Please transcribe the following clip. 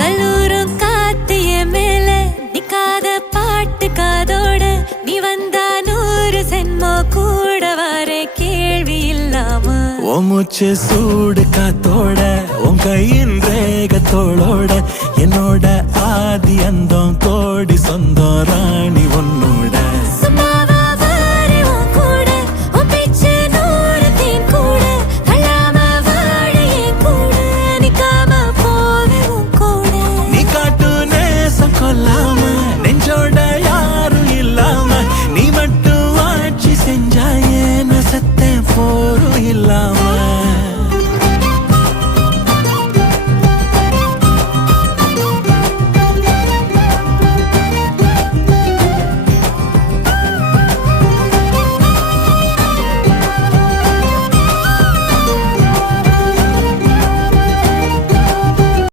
கல்லூரும் காத்திய மேல நிக்காத பாட்டு காதோட நீ வந்தா 100 சென்மோ கூட வர கேள்வி இல்லாம ஓ மூச்சு சூடு காத்தோட உன் கையின் ரேகத்தோளோட